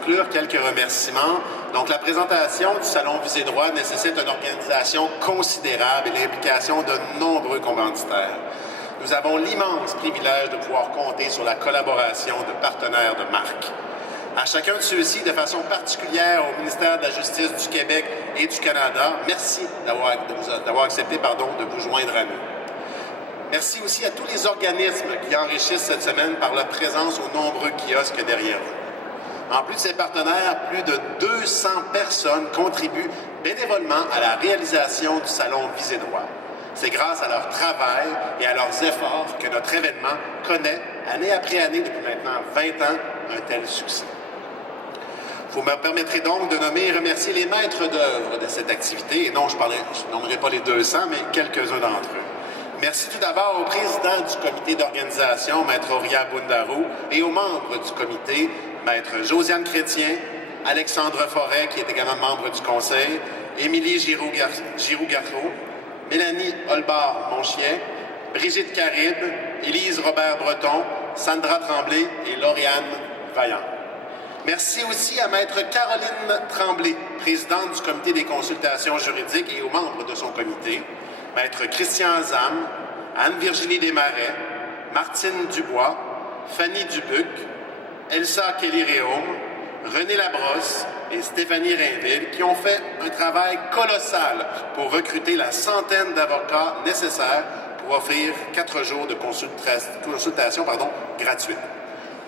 conclure, quelques remerciements. Donc, la présentation du Salon Visée Droit nécessite une organisation considérable et l'implication de nombreux commanditaires. Nous avons l'immense privilège de pouvoir compter sur la collaboration de partenaires de marque. À chacun de ceux-ci, de façon particulière au ministère de la Justice du Québec et du Canada, merci d'avoir accepté de vous joindre à nous. Merci aussi à tous les organismes qui enrichissent cette semaine par leur présence aux nombreux kiosques derrière vous. En plus de ces partenaires, plus de 200 personnes contribuent bénévolement à la réalisation du Salon Visée Droit. C'est grâce à leur travail et à leurs efforts que notre événement connaît, année après année, depuis maintenant 20 ans, un tel succès. Vous me permettrez donc de nommer et remercier les maîtres d'œuvre de cette activité. Et non, je ne nommerai pas les 200, mais quelques-uns d'entre eux. Merci tout d'abord au président du comité d'organisation, Maître Auria Bundarou, et aux membres du comité, Maître Josiane Chrétien, Alexandre Forêt, qui est également membre du conseil, Émilie Giroux-Garreau, Mélanie Holbard-Monchien, Brigitte Caride, Élise Robert-Breton, Sandra Tremblay et Lauriane Vaillant. Merci aussi à Maître Caroline Tremblay, présidente du comité des consultations juridiques et aux membres de son comité, Maître Christian Zam, Anne-Virginie Desmarais, Martine Dubois, Fanny Dubuc, Elsa Kelly-Réaume, René Labrosse et Stéphanie Rainville, qui ont fait un travail colossal pour recruter la centaine d'avocats nécessaires pour offrir 4 jours de consultation gratuite.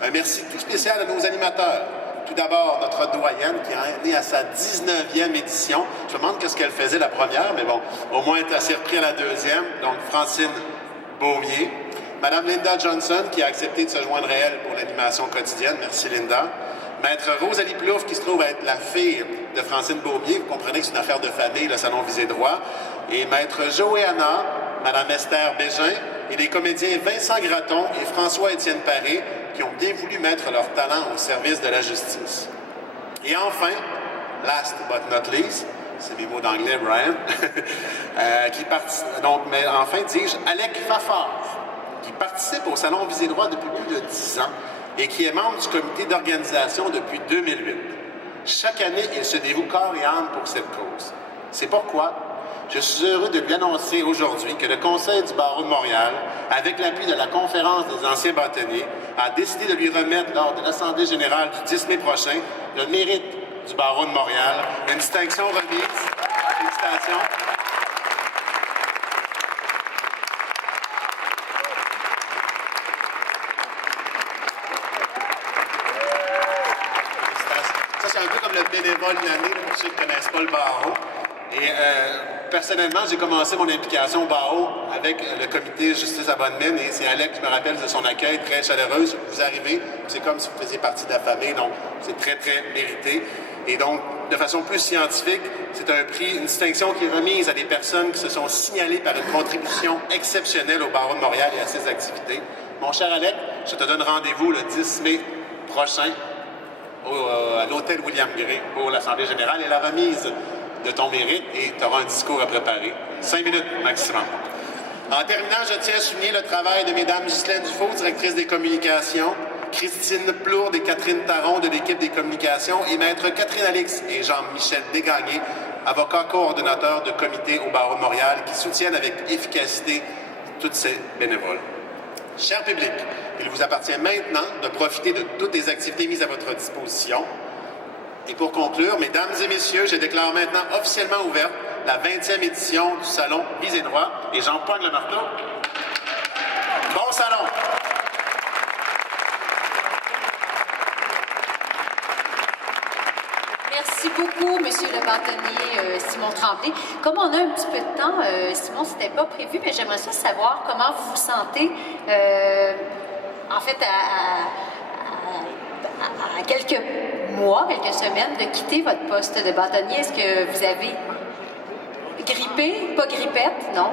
Un merci tout spécial à nos animateurs. Tout d'abord, notre doyenne qui est née à sa 19e édition. Je me demande qu'est-ce qu'elle faisait la première, mais bon, au moins elle s'est repris à la deuxième. Donc, Francine Beaumier. Madame Linda Johnson, qui a accepté de se joindre à elle pour l'animation quotidienne. Merci, Linda. Maître Rosalie Plouffe, qui se trouve être la fille de Francine Beaumier. Vous comprenez que c'est une affaire de famille, le Salon Visée Droit. Et Maître Joéana, Madame Esther Bégin, et les comédiens Vincent Gratton et François-Étienne Paré, qui ont bien voulu mettre leur talent au service de la justice. Et enfin, last but not least, c'est mes mots d'anglais, Brian, mais enfin, dis-je, Alec Fafard, qui participe au Salon Visée Droit depuis plus de 10 ans et qui est membre du comité d'organisation depuis 2008. Chaque année, il se dévoue corps et âme pour cette cause. C'est pourquoi je suis heureux de lui annoncer aujourd'hui que le Conseil du barreau de Montréal, avec l'appui de la Conférence des anciens bâtonniers, a décidé de lui remettre lors de l'Assemblée générale du 10 mai prochain le mérite du barreau de Montréal, une distinction remise. Félicitations. Ça, c'est un peu comme le bénévole de l'année, pour ceux qui ne connaissent pas le barreau. Et personnellement, j'ai commencé mon implication au barreau avec le comité Justice à bonne mine et c'est Alec qui me rappelle de son accueil très chaleureuse. Vous arrivez, c'est comme si vous faisiez partie de la famille, donc c'est très, très mérité. Et donc, de façon plus scientifique, c'est un prix, une distinction qui est remise à des personnes qui se sont signalées par une contribution exceptionnelle au barreau de Montréal et à ses activités. Mon cher Alec, je te donne rendez-vous le 10 mai prochain à l'hôtel William Gray pour l'Assemblée générale et la remise de ton mérite et tu auras un discours à préparer. 5 minutes maximum. En terminant, je tiens à souligner le travail de Mesdames Ghislaine Dufault, directrice des communications, Christine Plourde et Catherine Taron de l'équipe des communications et Maître Catherine Alix et Jean-Michel Desgagnés, avocats coordonnateurs de comité au barreau de Montréal, qui soutiennent avec efficacité toutes ces bénévoles. Cher public, il vous appartient maintenant de profiter de toutes les activités mises à votre disposition. Et pour conclure, mesdames et messieurs, je déclare maintenant officiellement ouverte la 20e édition du Salon Visée Droit et j'empoigne le marteau. Bon salon! Merci beaucoup, Monsieur le bâtonnier Simon Tremblay. Comme on a un petit peu de temps, Simon, c'était pas prévu, mais j'aimerais ça savoir comment vous vous sentez, en fait, à quelques mois, quelques semaines de quitter votre poste de bâtonnier. Est-ce que vous avez grippé, pas grippette, non?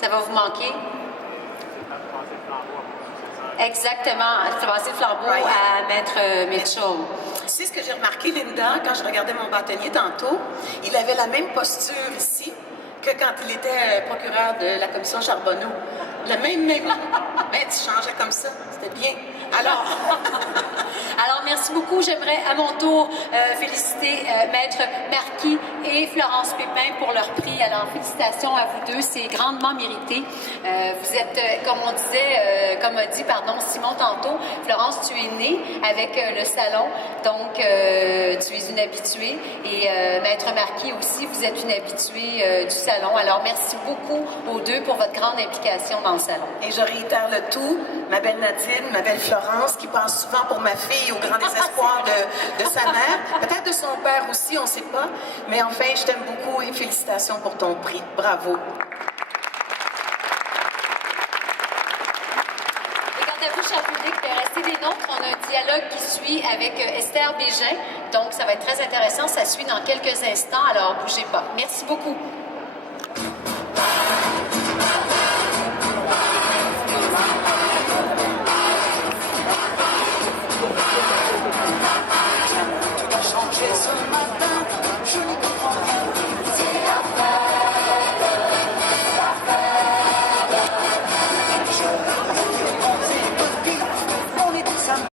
Ça va vous manquer? Exactement. Je passé le flambeau à Maître Mitchell. Tu sais ce que j'ai remarqué, Linda, quand je regardais mon bâtonnier tantôt? Il avait la même posture ici que quand il était procureur de la commission Charbonneau. Le même. Mais tu changeais comme ça. C'était bien. Alors, merci beaucoup. J'aimerais à mon tour féliciter Maître Marquis et Florence Pépin pour leur prix. Alors, félicitations à vous deux. C'est grandement mérité. Vous êtes, comme on disait, comme a dit, Simon tantôt, Florence, tu es née avec le salon, donc tu es une habituée. Et Maître Marquis aussi, vous êtes une habituée du salon. Alors, merci beaucoup aux deux pour votre grande implication dans le salon. Et je réitère le tout, ma belle Nadine, ma belle Florence, qui passe souvent pour ma fille au grand désespoir de sa mère, peut-être de son père aussi, on ne sait pas. Mais enfin, je t'aime beaucoup et félicitations pour ton prix. Bravo. À vous, cher public, restez des nôtres. On a un dialogue qui suit avec Esther Bégin. Donc, ça va être très intéressant. Ça suit dans quelques instants. Alors, bougez pas. Merci beaucoup.